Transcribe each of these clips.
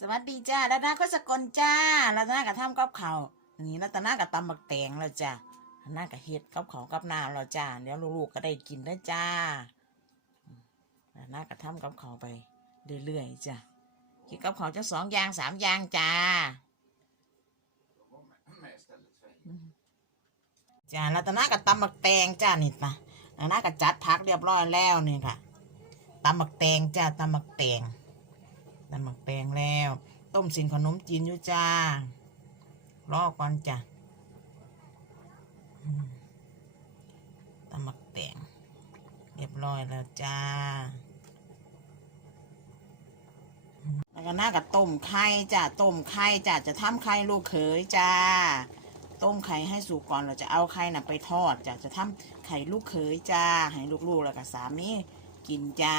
สวัสดีจ้ารัตนาก็สกลจ้ารัตนากับทำกับเขาวนี่รัตนากับตำบักแตงแล้วจ้ารัตนากับเฮ็ดกับเขากับน้ำแล้วจ้าเดี๋ยวลูกๆก็ได้กินแล้วจ้ารัตนากับทำกับเขาวไปเรื่อยๆจ้ากินกับเขาวจะสองอย่างสามอย่างจ้าจ้ารัตนากับตำบักแตงจ้านี่นะรัตนากับจัดพักเรียบร้อยแล้วนี่ค่ะตำบักแตงจ้าตำบักแตง ตำหมักแปลงแล้ว ต้มสินขนมจีนอยู่จ้ารอก่อนจ้ะตำหมักแตงเรียบร้อยแล้วจ้า แล้วก็น่ากับต้มไข่จ้ะ ต้มไข่จ้ะ จะทำไข่ลูกเขยจ้า ต้มไข่ให้สุกก่อน เราจะเอาไข่น่ะไปทอดจ้ะ จะทำไข่ลูกเขยจ้า ให้ลูกๆแล้วก็สามีกินจ้า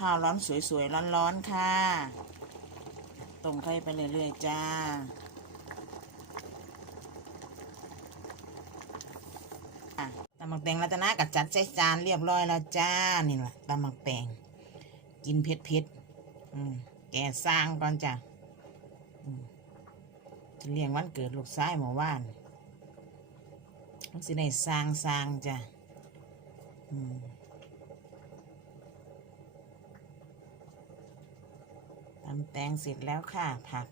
ข้าวร้อนสวยๆ ร้อนๆ ค่ะ ต้มไข่ไปเรื่อยๆ จ้า ตำมักแตงรัตนากับจัดใส่จานเรียบร้อยแล้วจ้า นี่แหละตำมักแตงกินเผ็ดๆอืมแกสร้างก่อนจ้ะจะเลี้ยงวันเกิดลูกชายหมอว่านต้องสิได้สร้างสร้างจ้ะ อืมำแตงเสร็จแล้วค่ะ ผัก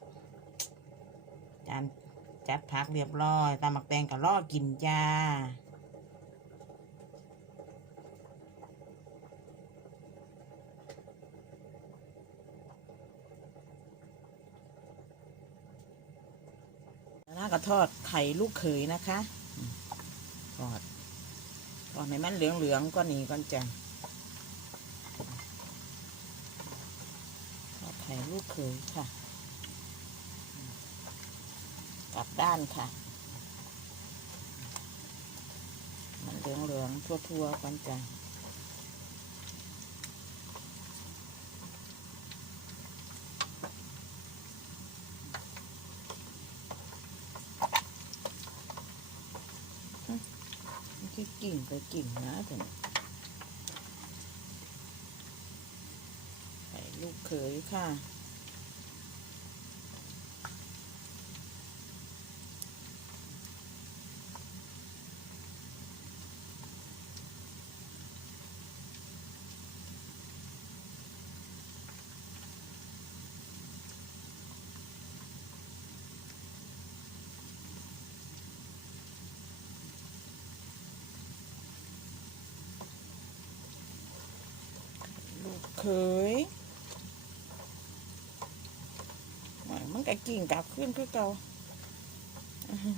จานจัดผักเรียบร้อยตำหมักแตงกับล่อกินจ้าแล้วก็ทอดไข่ลูกเขยนะคะอืมทอดทอดให้มันเหลืองๆก็นี่ก่อนจ้ะ ทอด ไข่ลูกเขยค่ะ กลับด้านค่ะ มันเหลืองเหลืองๆทั่วๆกันจ้ะกิ่งไปกิ่งนะเถอะไข่ลูก เขยค่ะ ลูกเขยหน่อยมัน ก็กิ่งกลับขึ้นคือเก่าอื้อหือ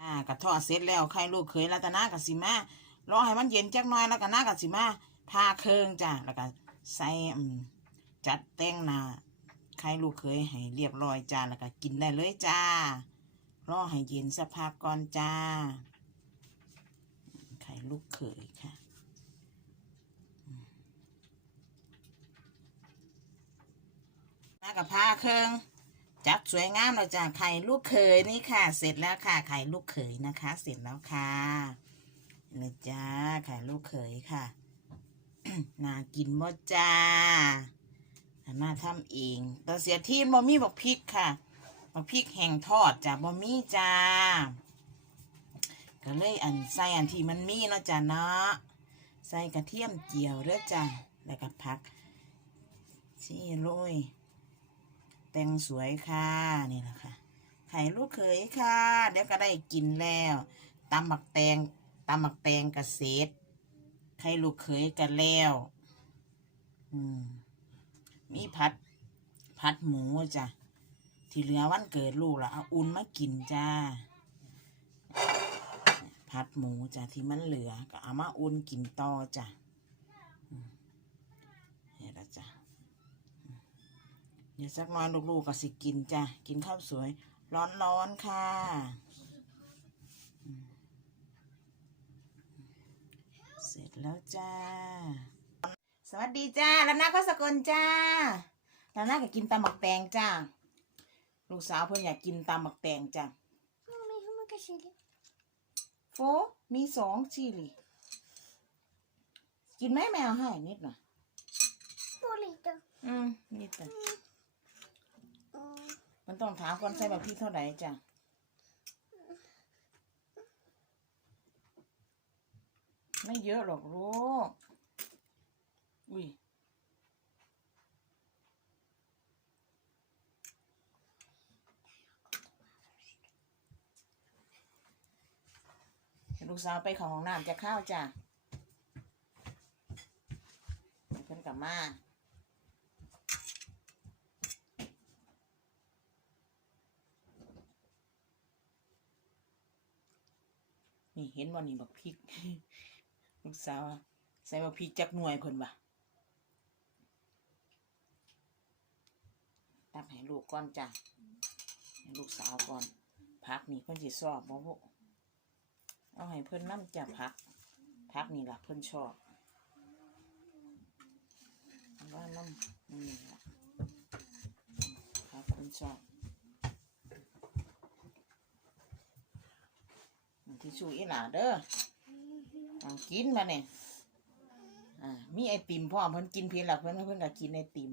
อ่ากระทอดเสร็จแล้วไข่ลูกเขยรัตนากับสิมารอให้มันเย็นจักหน่อยแล้วก็นากับสิมาทาเครื่องจ้ะแล้วก็ ใส่จัดแต่งหน้าไข่ลูกเขยให้เรียบร้อยจ้าแล้วก็กินได้เลยจ้ารอให้เย็นสักพักก่อนจ้าไข่ลูกเขยค่ะมนากับพาเครื่องจัดสวยงามเลยจ้ะไข่ลูกเขยนี่ค่ะ เสร็จแล้วค่ะ ไข่ลูกเขยนะคะ เสร็จแล้วค่ะนี่จ้าไข่ลูกเขยค่ะ น่ากินมดจ้ามาทำเองแต่เสียที่บะมี่บอกพริกค่ะบอกพริกแห้งทอดจ้ะบะมี่จ้า ก็เลยอันใส่อันที่มันมีเนาะจ้ะเนาะใส่กระเทียมเจียวเด้อจ้ะแล้วก็ผักชี่โรยแตงสวยค่ะนี่แหละค่ะไข่ลูกเขยค่ะ เดี๋ยวก็ได้กินแล้วตำหมักแตงตำหมักแตงกระเสร็จ ไข่ลูกเขยกันแล้วอืมมีผัดผัดหมูจ้ะ ที่เหลือวันเกิดลูกละเอาอุ่นมากินจ้าผัดหมูจ้ะที่มันเหลือ ก็เอามาอุ่นกินต่อจ้ะอืมนี่ละจ้ะเดี๋ยวสักน้อยลูกๆก็สิกินจ้ะ กินข้าวสวย ร้อนๆค่ะอืม เสร็จแล้วจ้า สวัสดีจ้าแล้วนาก็สกลจ้าแล้วนาก็กินตำบักแตงจ้า ลูกสาวเพิ่นอยากกินตำบักแตงจ้า Mamma, hur mycket chili? โฟมีสองชิลีกินไหมแมวให้นิดหน่อย Två liter. อืมนิดหน่อย Mm. มันต้องถามก่อนใส่แบบพี่เท่าไหร่จ้ะ ไม่เยอะหรอกลูก อุ้ยลูกสาวไปของห้องน้ำจะข้าวจ้ะเดี๋ยวเพิ่นกลับมานี่เห็นว่านี่บักพริก ลูกสาวใส่บักพริกจักหน่วยเพิ่นว่ะตักให้ลูกก่อนจ้ะให้ลูกสาวก่อนพักนี่เพิ่นสิชอบบ่บุเอาให้เพิ่นน้ำจะพัก พักนี่ล่ะเพิ่นชอบว่าน้ำนี่ล่ะพักเพิ่นชอบที่ชูอีหลาเด้อ เอากินมาเนี่ยอ่ามีไอติมพ่อมเพิ่นกินเพียงหลักเพิ่นเพิ่นก็กินไอติม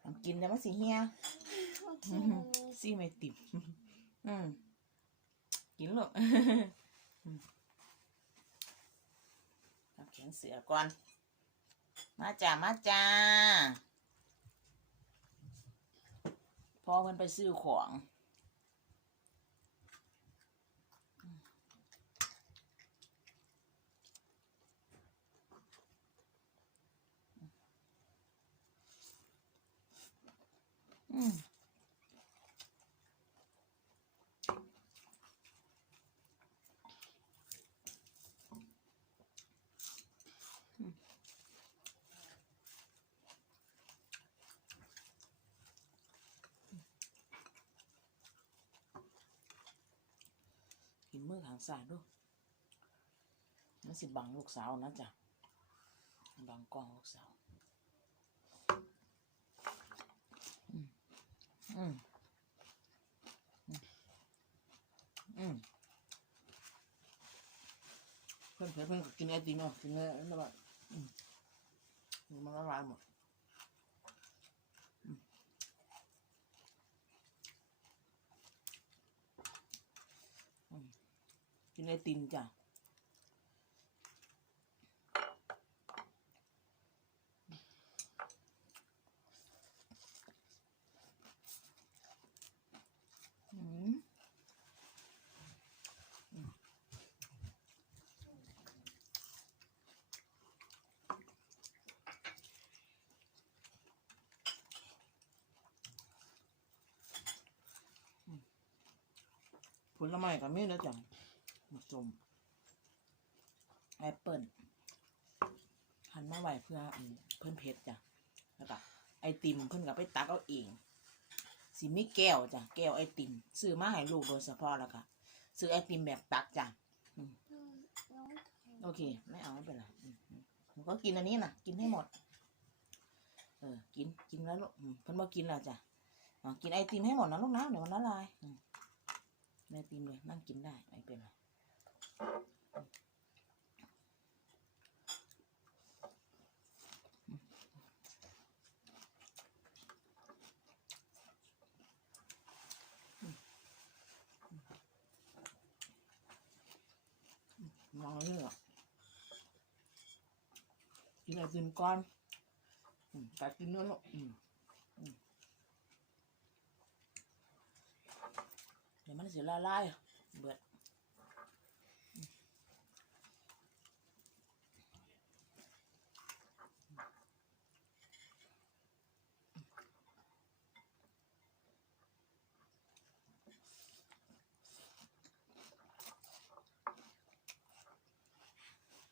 เอากินแล้วมันสิเฮีย Okej. ซีไอติมอืมกินลูกเอาแขนเสือก่อน มาจ้ามาจ้าพ่อเพิ่นไปซื้อของ กินมือขางซ้ายดูมันสิบังลูกสาวนะจ๊ะบังกองลูกสาว อืม อืม อืม เพื่อนเพื่อนเพื่อนก็กินไอติมเนาะกินเนื้อนั่นแหละอืมมันละลายหมดอืมอืมกินไอติมจ้ะอืม ผลไม้ก็มีนะจ๊ะมะส้มแอปเปิลหันมาไหวเพื่อเพิ่นเพชรจ้ะแล้วก็ไอติมเพิ่นก็ไปตักเอาเองสิมีแก้วจ้ะแก้วไอติมซื้อมาให้ลูกโดยเฉพาะแล้วก็ซื้อไอติมแบบตักจ้ะโอเค ไม่เอาไม่เป็นไรอืมก็กินอันนี้นะกินให้หมด เออ กินกินแล้วลูกเพิ่นบ่กินแล้วจ้ะกินไอติมให้หมดนะลูกนะเดี๋ยวมันละลาย อืมไอติมเลยนั่งกินได้ไม่เป็นไรมองเลยอะกินอะไอติมก่อนแต่กินเนื้อลูกอืมอืมเดี๋ยวมันเสียละลายเบิด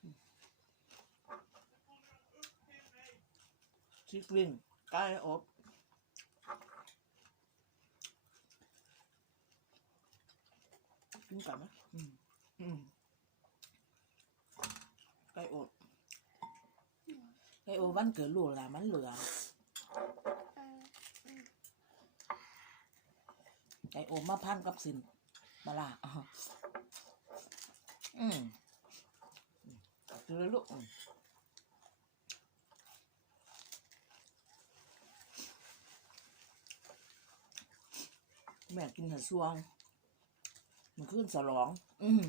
อืมชิคกลิ้งไก่อบ กินกันไหมอืมอืมไก่อบไอโอวันเกิดลูกละมันเหลืออืมไอโอมาพันกับสินมาละอ้าวอืมกินเลยลูกอืมแม่กินหัวซวง มันขึ้นสลอง อืม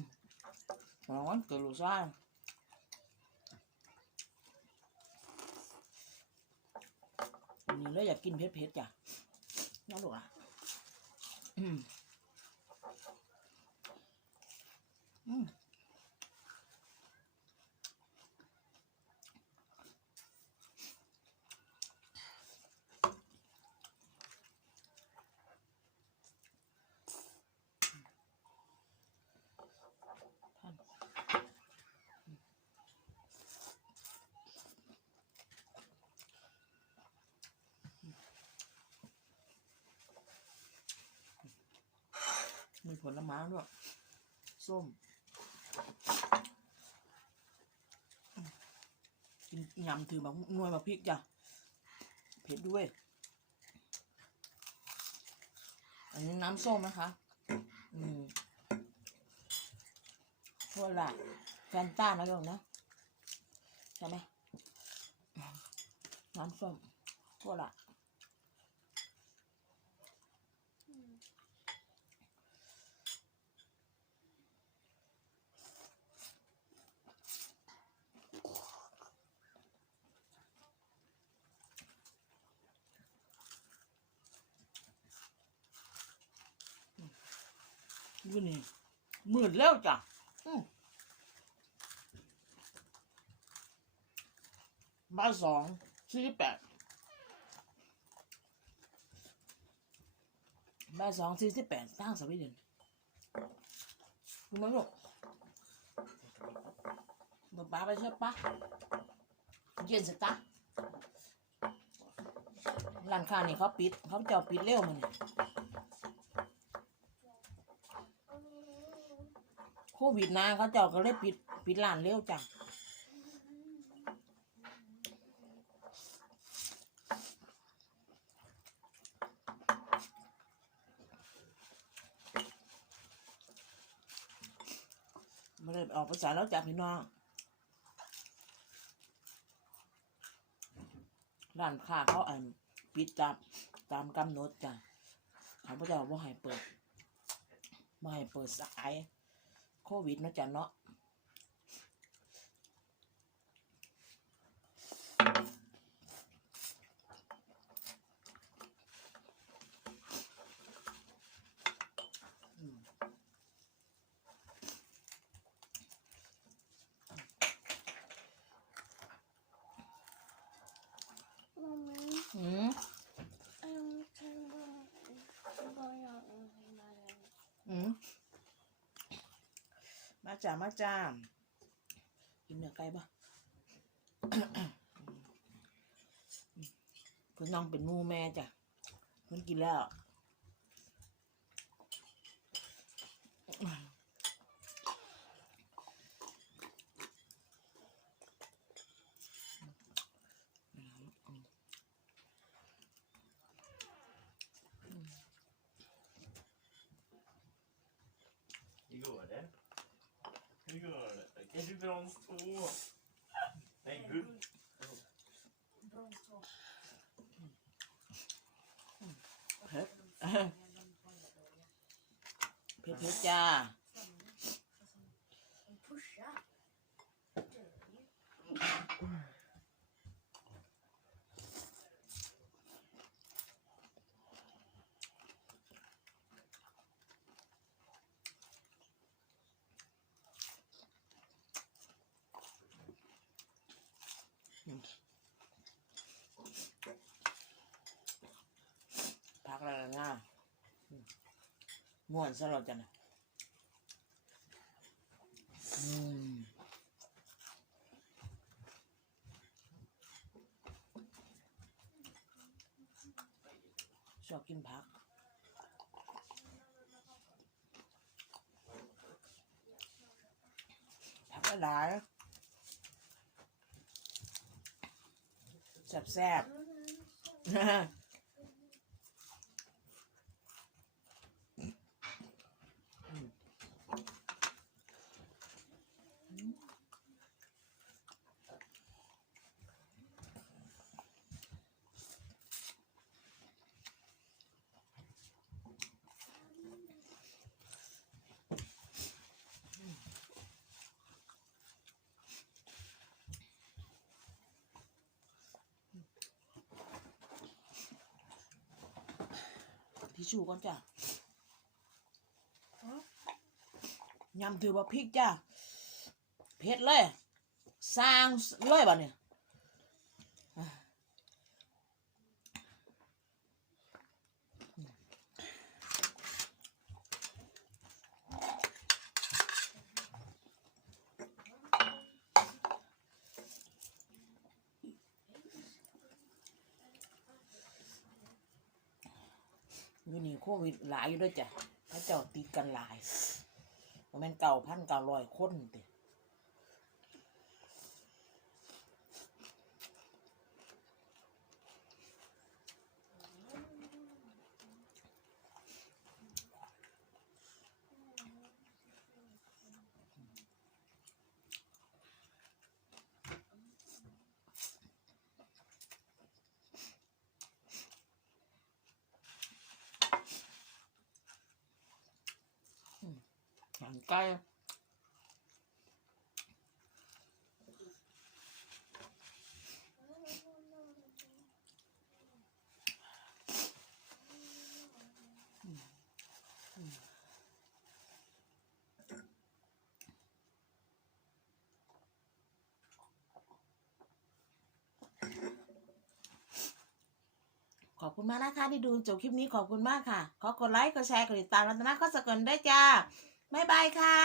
สลองวันเกิดลูกชายวันนี้เลยอยากกินเผ็ดๆจ้ะน้องลูกอะอืมอืม มีผลไม้ด้วย ส้ม กินยำถือแบบนวยแบบพริกจ้ะ เผ็ดด้วย อันนี้น้ำส้มนะคะ อืมทั่วละแฟนต้านะลูกนะใช่ไหมน้ำส้มทั่วละ ดูนี่มืดแล้วจ้ะอืมบ่ายสองสี่สิบแปดบ่ายสองสี่สิบแปดตั้งสวีเดนคุณมาลูกบอกป้าไปใช่ปะเย็นสิตาร้านค้านี่เขาปิด เขาจะปิดเร็วมันนี่ โควิดนะเขาเจ้าก็เลยปิดปิดร้านเร็วจ้ะไม่ได้ออกภาษาแล้วจากพี่น้องร้านค้าเขาอันปิดตามตามกำหนดจ้ะเขาพระเจ้าว่าให้เปิดว่ให้เปิดสาย โควิดเนาะจ้ะเนาะอืม มัมมี่ อืม อืมฉันบอกบอกอย่างอื่นมาเลย อืมมา จ้ามาจ้ากินเนื้อไก่ปะเพื่อนน้องเป็นมูแม่จ้ะเพื่อนกินแล้ว เผ็ดเผ็ดจ้า ล้วล่ะนะอืมม่วนซะเราจะนะอืมชอบกินผักผักหลายแซ่บแชูก่อนจ้ะยำถือว่าพริกจ้ะเผ็ดเลยสร้างเลยบ่เนี่ย วิดหลายอยู่ด้วยจ้ะพระเจ้าตีกันหลายมันเป็นเก่าพันเก่าลอยคนติ ขอบคุณมากนะคะที่ดูจบคลิปนี้ขอบคุณมากค่ะ ขอกดไลค์กดแชร์กดติดตามรัตนาข้อสกลด้จ้าบ๊ายบายค่ะ